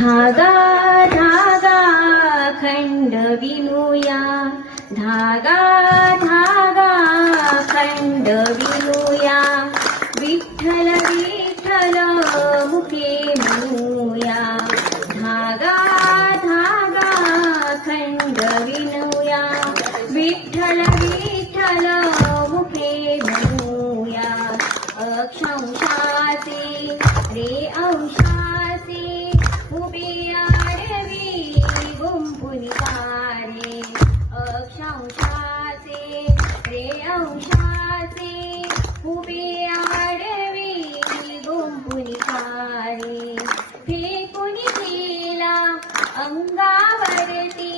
धागा धागा खंडविनुया, धागा धागा खंडविनुया, विठ्ठल विठ्ठल मुखे म्हणूया, धागा धागा खंडविनुया, विठ्ठल विठ्ठल मुखे म्हणूया. अक्षांशाचे रे अंशाचे उभे आडवी गुंफुनी तारे, अक्षांशाचे रे अंशाचे उभे आडवी गुंफुनी तारे, फेकुनी केला अंगावरती